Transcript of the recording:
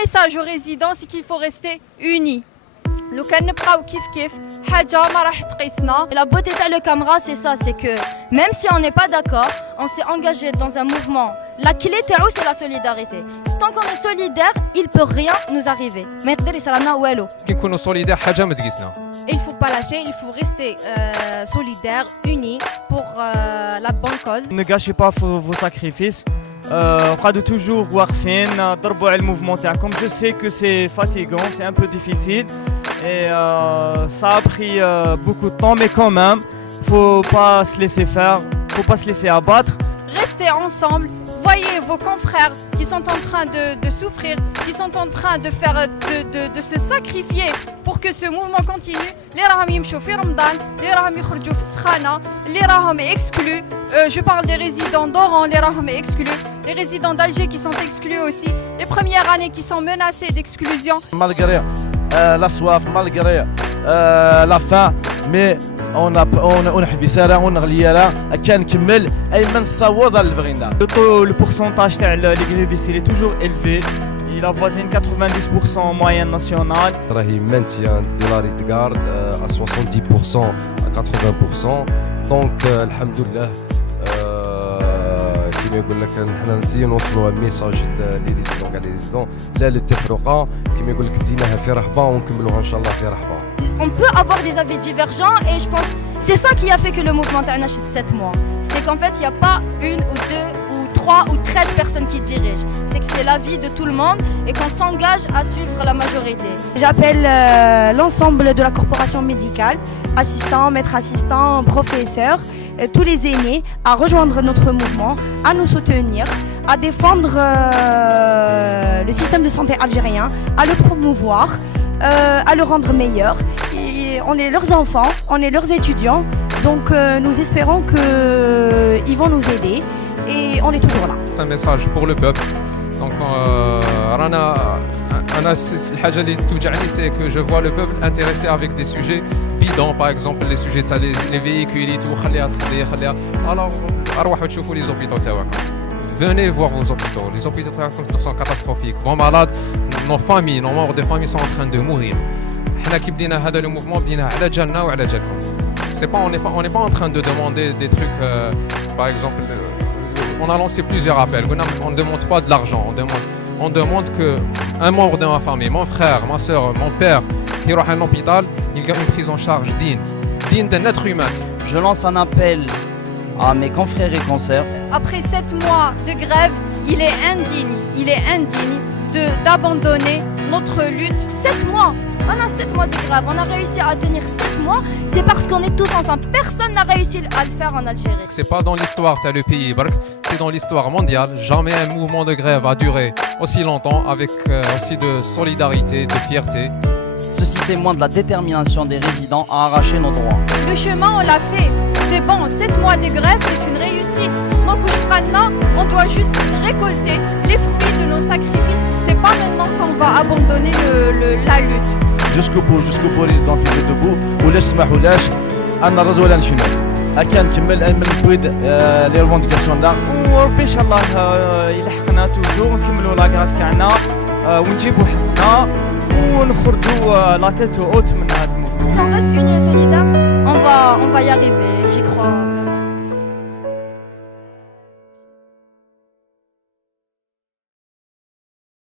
message aux résidents, c'est qu'il faut rester unis. لو كان نبقاو كيف حاجه ما راح تقيسنا. La beauté de la caméra, c'est ça, c'est que même si on n'est pas d'accord, on s'est engagé dans un mouvement. La clé c'est la solidarité. Tant qu'on est solidaire, il peut rien nous arriver. ما يقدر يصرالنا والو. كي نكونوا solidaires حاجه ما تقيسنا. Il faut pas lâcher, il faut rester solidaire, unis pour la bonne cause. Ne gâchez pas vos sacrifices. قعدوا toujours واقفين ضربوا على الموفمون تاعكم. Je sais que c'est fatigant, c'est un peu difficile et ça a pris beaucoup de temps, mais quand même, faut pas se laisser faire, faut pas se laisser abattre. Restez ensemble. Voyez vos confrères qui sont en train de souffrir, qui sont en train de faire de se sacrifier pour que ce mouvement continue. Les راهم يمشوا في رمضان, les راهم يخرجوا في السخانة, les راهم exclus. Je parle des résidents d'Oran, les راهم exclus. Les résidents d'Alger qui sont exclus aussi. Les premières années qui sont menacées d'exclusion. Malgré la soif, malgré la faim, mais on حبيسارا ونغليارا كنكمل اي من نصوض اللي بغينا. Le pourcentage تاع les grévistes il est toujours élevé. Il avoisine 90% en moyenne nationale. راهي maintient de la garde à 70% à 80%. Donc الحمد لله كما يقول لك نحن نسيو نوصلوا الميساج لي ريزيدون كاع لي ريزيدون لا للتفرقه كما يقول لك بديناها في رحبه ونكملوها ان شاء الله في رحبه. On peut avoir des avis divergents et je pense que c'est ça qui a fait que le mouvement تاعنا شد 7 mois. C'est qu'en fait, il n'y a pas une ou deux ou 3 ou 13 personnes qui dirigent. C'est que c'est l'avis de tout le monde et qu'on s'engage à suivre la majorité. J'appelle l'ensemble de la corporation médicale, assistants, maîtres assistants, professeurs, tous les aînés à rejoindre notre mouvement, à nous soutenir, à défendre le système de santé algérien, à le promouvoir, à le rendre meilleur. Et on est leurs enfants, on est leurs étudiants, donc nous espérons qu'ils vont nous aider et on est toujours là. C'est un message pour le peuple. Donc الحاجه اللي توجعني c'est que je vois le peuple intéressé avec des sujets bidons, par exemple les sujets تاع les véhicules et tout خليها تصدي خليها. Alors اروحوا تشوفوا les hôpitaux تاعكم. Venez voir vos hôpitaux. Les hôpitaux sont catastrophiques. Vos malades, nos familles, nos membres de famille sont en train de mourir. حنا كي بدينا هذا le mouvement بدينا على جالنا وعلى جالكم. C'est pas on n'est pas en train de demander des trucs par exemple on a lancé plusieurs appels. On ne demande pas de l'argent, on demande que un membre de ma famille, mon frère, ma soeur, mon père qui va à l'hôpital, il gagne une prise en charge digne d'un être humain. Je lance un appel à mes confrères et consoeurs. Après 7 mois de grève, il est indigne d'abandonner notre lutte. 7 mois. On a 7 mois de grève, on a réussi à tenir 7 mois, c'est parce qu'on est tous ensemble. Personne n'a réussi à le faire en Algérie. C'est pas dans l'histoire de le pays, c'est dans l'histoire mondiale. Jamais un mouvement de grève a duré aussi longtemps avec aussi de solidarité, de fierté. Ceci témoigne de la détermination des résidents à arracher nos droits. Le chemin, on l'a fait. C'est bon, 7 mois de grève, c'est une réussite. Donc, on doit juste récolter les fruits de nos sacrifices. C'est pas maintenant qu'on va abandonner la lutte. Jusqu'au bout, résidents toujours debout. ولاش سمحولاش أن نرزو ولا نشنو. أكان نكمل من نكويد لي ريفونديكاسيون لا. وربي إن شاء الله يلحقنا توجور نكملوا لاكراف تاعنا ونجيبوا حقنا ونخرجوا لا تيت اوت من هذا الموفمون. Si on reste unis et solidaires, on va y arriver, j'y crois.